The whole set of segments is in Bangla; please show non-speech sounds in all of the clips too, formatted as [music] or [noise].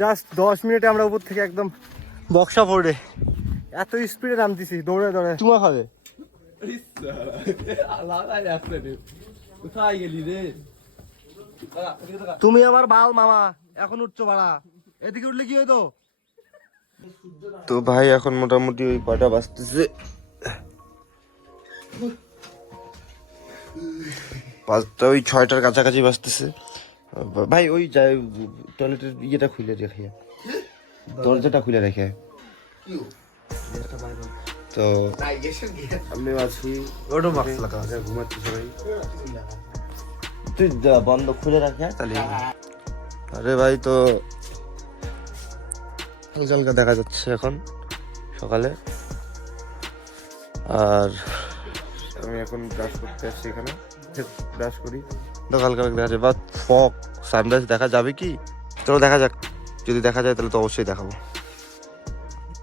জাস্ট দশ মিনিটে আমরা উপর থেকে একদম বক্সা ফোর্ডে এত স্পিডে নামতেছি দৌড়ে দৌড়ে। চুমা খাবে? তুমি আমার বাল মামা এখন উঠছো ভাড়া এদিকে উঠলে কি হতো তো ভাই এখন মোটামুটি ওই কয়টা বাজতেছে? পাঁচটা ওই ছয়টার কাছাকাছি বাজতেছে। ভাই ওই যাই টয়লেটের ইয়েটা খুলে রেখে দরজাটা খুলে রেখে তো আমি আছি। ওটো বাক্স লাগা ঘুমাচ্ছি সবাই। তুই যা, বন্ধ খুলে রাখে তাহলে। আরে ভাই তো হালকা দেখা যাচ্ছে এখন সকালে। আর আমি এখন ব্রাশ করতে আসছি এখানে। ব্রাশ করি। তো হালকা হালকা দেখা যাবে। বা ফক সানরাইজ দেখা যাবে কি? চলো দেখা যাক। যদি দেখা যায় তাহলে তো অবশ্যই দেখাবো।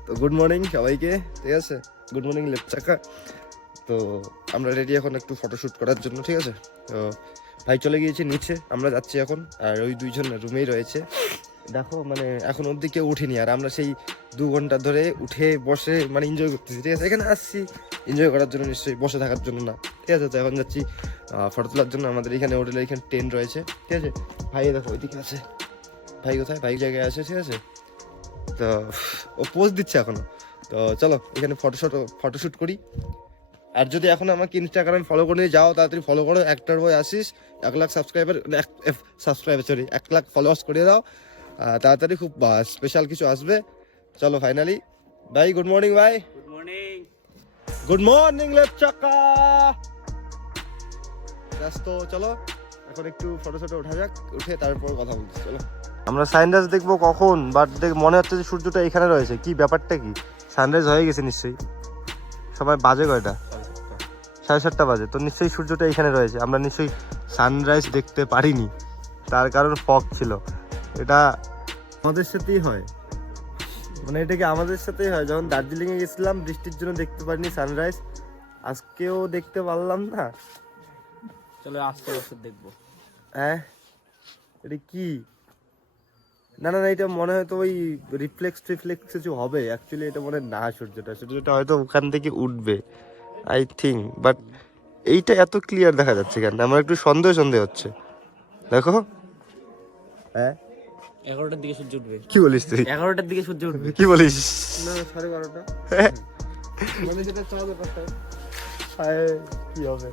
তো গুড মর্নিং সবাইকে, ঠিক আছে? গুড মর্নিং লেপচাকা তো আমরা রেডি এখন একটু ফটোশ্যুট করার জন্য, ঠিক আছে? তো ভাই চলে গিয়েছে নিচে, আমরা যাচ্ছি এখন। আর ওই দুইজন রুমেই রয়েছে। দেখো মানে এখন অবধি কেউ উঠেনি আর আমরা সেই দু ঘণ্টা ধরে উঠে বসে মানে এনজয় করতেছি। ঠিক আছে, এখানে আসছি। এনজয় করার জন্য নিশ্চয়ই, বসে থাকার জন্য না। ঠিক আছে, তো এখন যাচ্ছি ফটো তোলার জন্য। আমাদের এখানে হোটেলে এখানে টেন্ট রয়েছে। ঠিক আছে? ভাই, দেখো, ওইদিকে আছে। ভাই কোথায়? ভাই জায়গায় আছে, ঠিক আছে? তো, ও পোজ দিচ্ছে এখনও। তো চলো, এখানে ফটোশ্যুট ফটোশ্যুট করি। আর যদি এখন আমাকে ইনস্টাগ্রামে ফলো করে যাও, তাড়াতাড়ি ফলো করো। একটার বই আসিস, এক লাখ সাবস্ক্রাইবার সাবস্ক্রাইবার সরি এক লাখ ফলোয়ার্স করে দাও। তাড়াতাড়ি খুব স্পেশাল কিছু আসবে। চলো ফাইনালি ভাই গুড মর্নিং ভাই। গুড মর্নিং গুড মর্নিং লেপ চাকা। ব্যস্ত চলো। এখন একটু ফটো ফটো ওঠা যাক উঠে তারপর কথা বলছি চলো। আমরা সানরাইজ দেখব কখন বাট দেখ মনে হচ্ছে যে সূর্যটা এখানে রয়েছে। কি ব্যাপারটা কি? সানরাইজ হয়ে গেছে নিশ্চয়ই। সবাই বাজে কয়টা? সাড়ে সাতটা বাজে। তো নিশ্চয়ই সূর্যটা এখানে রয়েছে। আমরা নিশ্চয়ই সানরাইজ দেখতে পারিনি। তার কারণ ফগ ছিল। এটা আমাদের সাথেই হয়। মানে এটা কি আমাদের সাথেই হয়? যখন দার্জিলিং এ গেছিলাম বৃষ্টির জন্য দেখতে পারিনি সানরাইজ আজকেও দেখতে পারলাম না। চলো আস্তে আস্তে দেখব। হ্যাঁ? এটা কি? না না না এটা মনে হয় তো ওই রিফ্লেক্স টিফ্লেক্স কিছু হবে। অ্যাকচুয়ালি এটা মনে না সূর্যটা। সূর্যটা হয়তো ওখান থেকে উঠবে আই থিঙ্ক বাট এইটা এত ক্লিয়ার দেখা যাচ্ছে কেন? আমার একটু সন্দেহ সন্দেহ হচ্ছে। দেখো। হ্যাঁ? এগারোটার দিকে সূর্য উঠবে। কি বলিস তুই? এগারোটার দিকে সূর্য উঠবে। কি বলিস? না সাড়ে বারোটা। মানে যেটা চাওয়া ব্যাপারটা কি হবে?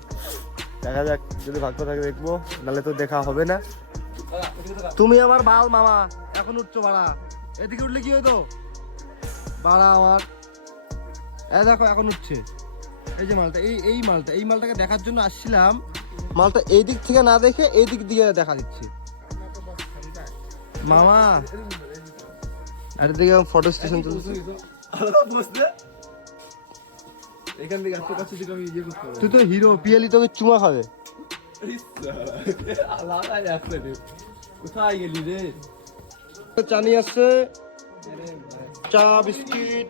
দেখা যাক যদি ভাগ্য থাকে দেখব। নাহলে তো দেখা হবে না। তুমি আমার বাল মামা এখন উঠছো বাড়া। এদিকে উঠলে কি হতো বাড়া আমার। এ দেখো এখন উঠছে। এই যে মালটা এই এই মালটা এই মালটাকে দেখার জন্য আসছিলাম। মালটা এই দিক থেকে না দেখে এই দিক দিয়ে দেখা দিচ্ছে। মামা। আর এদিকে ফটো স্টেশন চলছে। এখান থেকে এত কাছে থেকে আমি ইয়ে করতে তুই তো হিরো পিয়ালি তোকে চুমা খাবে। আলাদা কোথায় গেলি রে? চা আসছে। চা বিস্কিট।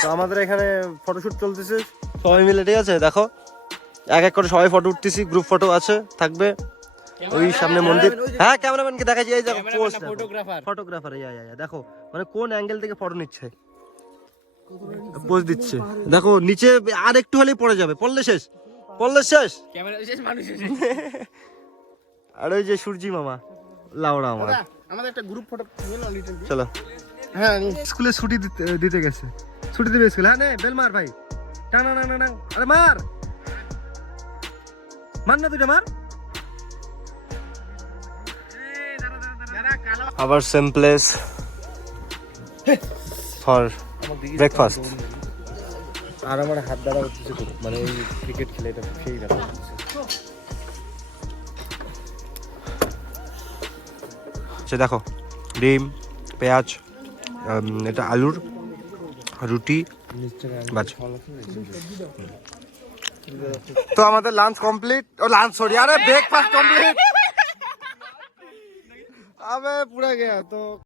তো আমাদের এখানে ফটোশুট চলতেছে। সবাই মিলে ঠিক আছে? দেখো। এক এক করে সবাই ফটো উঠতেছি গ্রুপ ফটো আছে থাকবে। ওই সামনে মন্দির। হ্যাঁ ক্যামেরাম্যানকে দেখাচ্ছি এই দেখো post photographer photographer yeah yeah yeah, দেখো মানে কোন অ্যাঙ্গেল থেকে ফটো নিচ্ছে? পোজ দিচ্ছে। দেখো নিচে আর একটু হলেই পড়ে যাবে। পড়লে শেষ। পড়লে শেষ। ক্যামেরা শেষ মানুষ [laughs] আর ওই যে সূর্যি মামা লাউড়া আমার আমাদের একটা গ্রুপ ফটো চলো। হ্যাঁ স্কুলে ছুটি দিতে দিতে গেছে। ছুটি দিবে স্কুলে? হ্যাঁ নে বেল মার ভাই। টানা না না না আরে মার! মার না দুইটা মার আবার সেম প্লেস ফর ব্রেকফাস্ট আর আমার হাত দ্বারা হচ্ছে খুব মানে এই ক্রিকেট খেলে এটা সেই ব্যাপার। সে দেখো ডিম পেঁয়াজ এটা আলুর রুটি বাজ তো আমাদের লাঞ্চ কমপ্লিট ও লাঞ্চ সরি আরে ব্রেকফাস্ট কমপ্লিট [laughs] আবে পুরা গেয়া তো।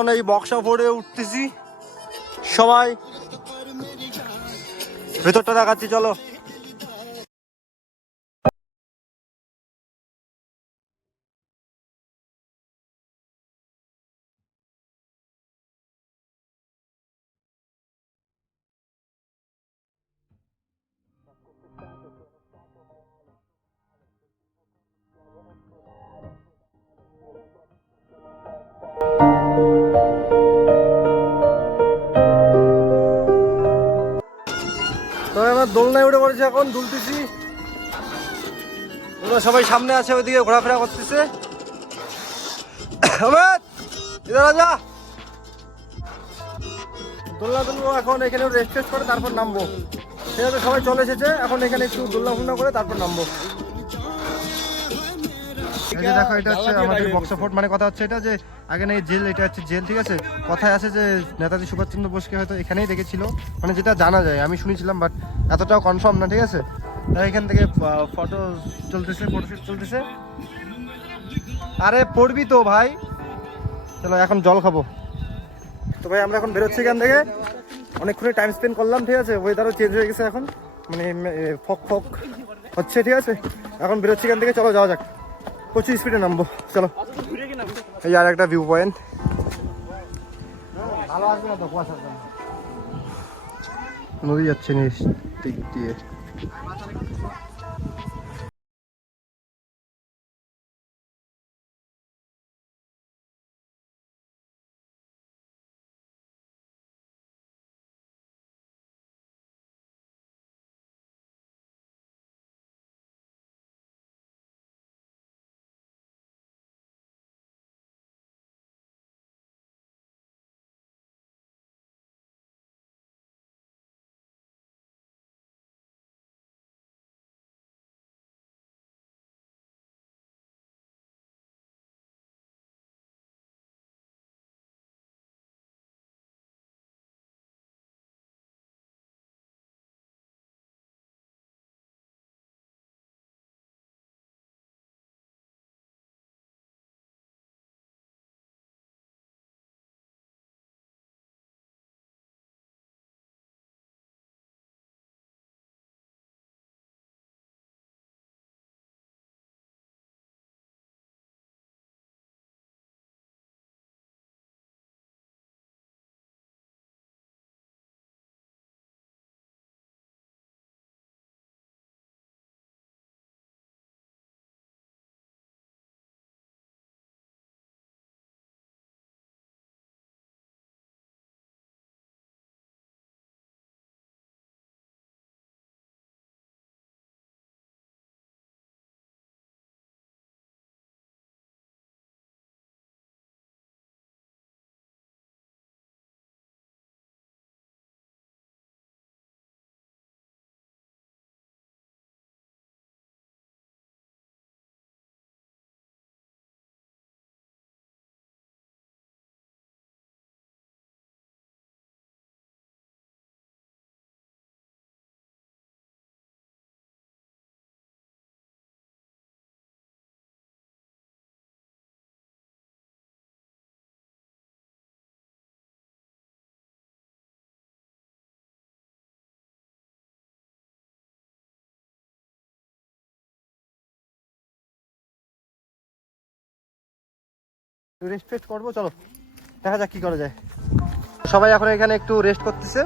এখন এই বক্সা ফোরে উঠতেছি। সবাই ভেতরটা দেখাচ্ছি চলো। দোলনায় উঠে পড়েছে এখন, দুলতেছি। ওরা সবাই সামনে আছে, ওইদিকে ঘোরাফেরা করতেছে। রাজা দোলনা তুলবো এখন এখানে রেস্ট করে, তারপর নামবো। ঠিক আছে, সবাই চলে এসেছে, এখন এখানে একটু দোলনা ফুলনা করে, তারপর নামবো। এই যে দেখো এটা হচ্ছে আমাদের বক্স ফোর্ট মানে কথা হচ্ছে এটা যে আগে না এই জেল এটা হচ্ছে জেল ঠিক আছে? কথায় আছে যে নেতাজি সুভাষচন্দ্র বোসকে হয়তো এখানেই দেখেছিল মানে যেটা জানা যায় আমি শুনেছিলাম বাট এতটাও কনফার্ম না ঠিক আছে? তাই এখান থেকে ফটো চলতেছে ফটোশুট চলতেছে। আরে পড়বি তো ভাই। চলো এখন জল খাব। তো ভাই আমরা এখন বেরোচ্ছি এখান থেকে। অনেকক্ষণই টাইম স্পেন্ড করলাম ঠিক আছে? ওয়েদারও চেঞ্জ হয়ে গেছে এখন। মানে ফক ফক হচ্ছে ঠিক আছে? এখন বেরোচ্ছি এখান থেকে চলো যাওয়া যাক। প্রচুর স্পিডে নামবো চলো। এই আর একটা ভিউ পয়েন্ট নদী যাচ্ছে নিচ দিক দিয়ে। রেস্ট ফেস্ট করব, চলো। দেখা যাক কি করা যায়। সবাই এখন এখানে একটু রেস্ট করতেছে।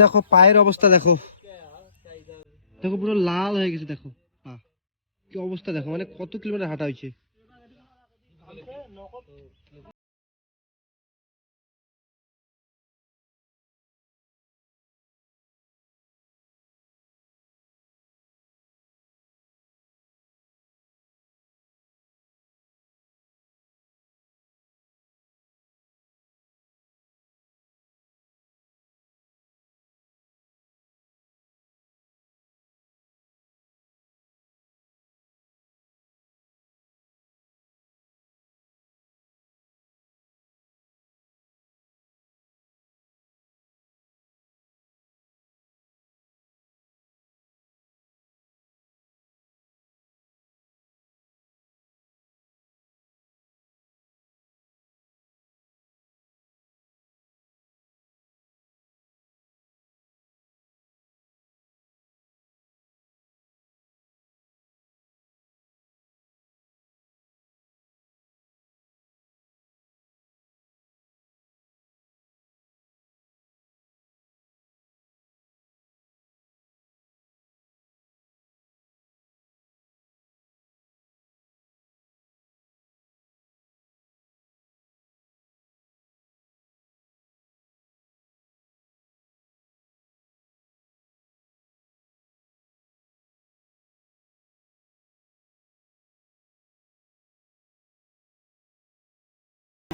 দেখো, পায়ের অবস্থা দেখো। দেখো পুরো লাল হয়ে গেছে, দেখো। কি অবস্থা দেখো মানে কত কিলোমিটার হাঁটা হয়েছে?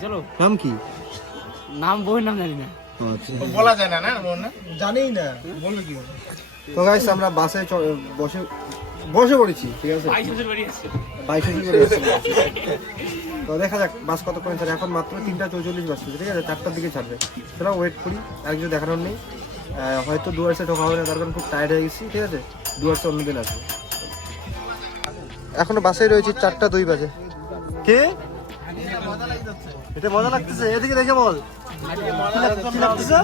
চলো। নাম কি? নাম বই নাম জানি না। বলা যায় না না না জানি না। বলবে কি তো গাইস আমরা বাসে চ- বসে বসে পড়েছি ঠিক আছে? বাইশ তো দেখা যাক বাস কতক্ষণ ছাড়ে এখন মাত্র তিনটা চৌচল্লিশ বাজছে ঠিক আছে? চারটার দিকে ছাড়বে। সেটাও ওয়েট করি। আর কিছু দেখানোর নেই। হয়তো ডুয়ার্সে ঢোকা হবে না তার কারণ খুব টায়ার্ড হয়ে গেছি ঠিক আছে? ডুয়ার্সে অন্যদিন আসবে। এখনও বাসেই রয়েছি চারটা দুই বাজে। কে? এটা মজা লাগতেছে। এদিকে দেখে বল। কি লাগতেছে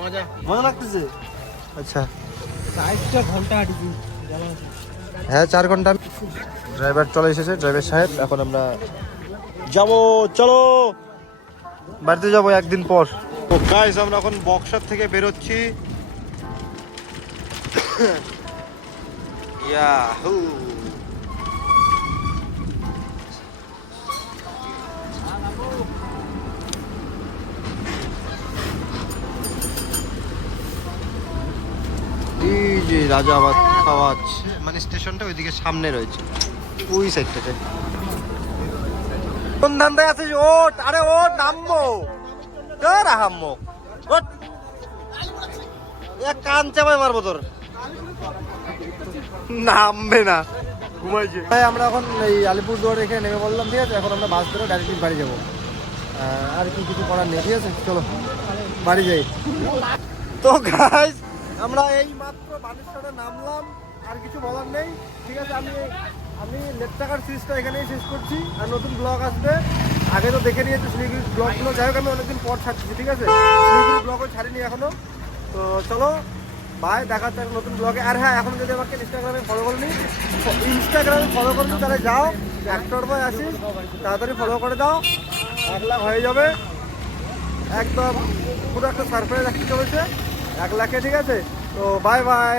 মজা। মজা লাগতেছে? আচ্ছা। ঘণ্টা হ্যাঁ চার ঘণ্টা। ড্রাইভার চলে এসেছে ড্রাইভার সাহেব। এখন আমরা যাব চলো। বাড়িতে যাব একদিন পর। তো গাইস আমরা এখন বক্সার থেকে বেরোচ্ছি। [coughs] ইয়াহু। রাজাবাদ খাওয়াচ মানে স্টেশনটা ওইদিকে সামনে রয়েছে। ওই সাইডটাতে কোন ধান্দায় আছিস? ওট আরে ওট নামবো। তোর আহাম্মক ওট এক কান চাপাই মারবো তোর। নামবে না। ঘুমাইছে। ভাই আমরা এখন এই আলিপুর দুয়ারে এখানে নেমে বললাম ঠিক আছে? এখন আমরা বাস ধরে ডাইরেক্ট বাড়ি যাব। আর কি কিছু করার নেই ঠিক আছে? চলো বাড়ি যাই। তো গাইস আমরা এই মাত্র বানেশ্বরে নামলাম, আর কিছু বলার নেই। ঠিক আছে, আমি আমি লেট টাকার সিরিজটা এখানেই শেষ করছি, আর নতুন ব্লগ আসবে। আগে তো দেখে নিয়েছি শিলিগুড়ির ব্লগগুলো যাই হোক, আমি অনেকদিন পর ছাড়ছি, ঠিক আছে? শিলিগুড়ির ব্লগও ছাড়িনি এখনও। তো চলো বাই দেখা হচ্ছে নতুন ব্লগে আর হ্যাঁ এখন যদি আমাকে ইনস্টাগ্রামে ফলো করনি ইনস্টাগ্রামে ফলো করনি, তাহলে যাও অ্যাক্টর বয় আসিস তাড়াতাড়ি ফলো করে দাও এক লাখ হয়ে যাবে। একদম পুরো একটা সারপ্রাইজ রাখতে চলেছে। এক লাখে ঠিক আছে? তো বাই বাই